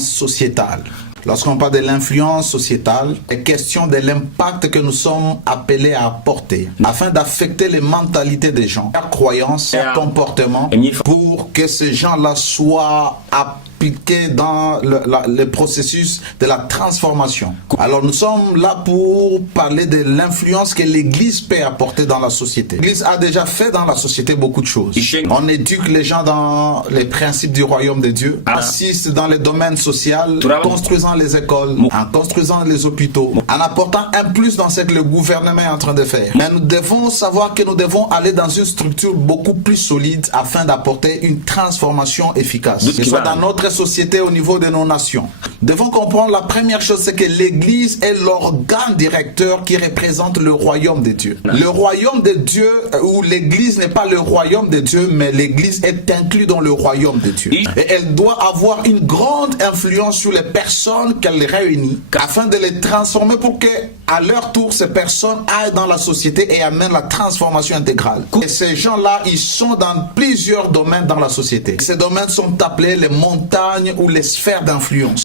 l'influence sociétale. Lorsqu'on parle de l'influence sociétale, il est question de l'impact que nous sommes appelés à apporter afin d'affecter les mentalités des gens, leurs croyances, leurs comportements, pour que ces gens-là soient appliqués dans le processus de la transformation. Alors nous sommes là pour parler de l'influence que l'Église peut apporter dans la société. L'Église a déjà fait dans la société beaucoup de choses. On éduque les gens dans les principes du royaume de Dieu, assiste dans les domaines sociaux, construisant les écoles, en construisant les hôpitaux, en apportant un plus dans ce que le gouvernement est en train de faire. Mais nous devons savoir que nous devons aller dans une structure beaucoup plus solide afin d'apporter une transformation efficace, que ce soit dans notre société au niveau de nos nations. Nous devons comprendre la première chose, c'est que l'Église est l'organe directeur qui représente le royaume de Dieu. Le royaume de Dieu, ou l'Église n'est pas le royaume de Dieu, mais l'Église est inclue dans le royaume de Dieu. Et elle doit avoir une grande influence sur les personnes qu'elle réunit afin de les transformer pour que, à leur tour, ces personnes aillent dans la société et amènent la transformation intégrale. Et ces gens-là, ils sont dans plusieurs domaines dans la société. Ces domaines sont appelés les montagnes ou les sphères d'influence.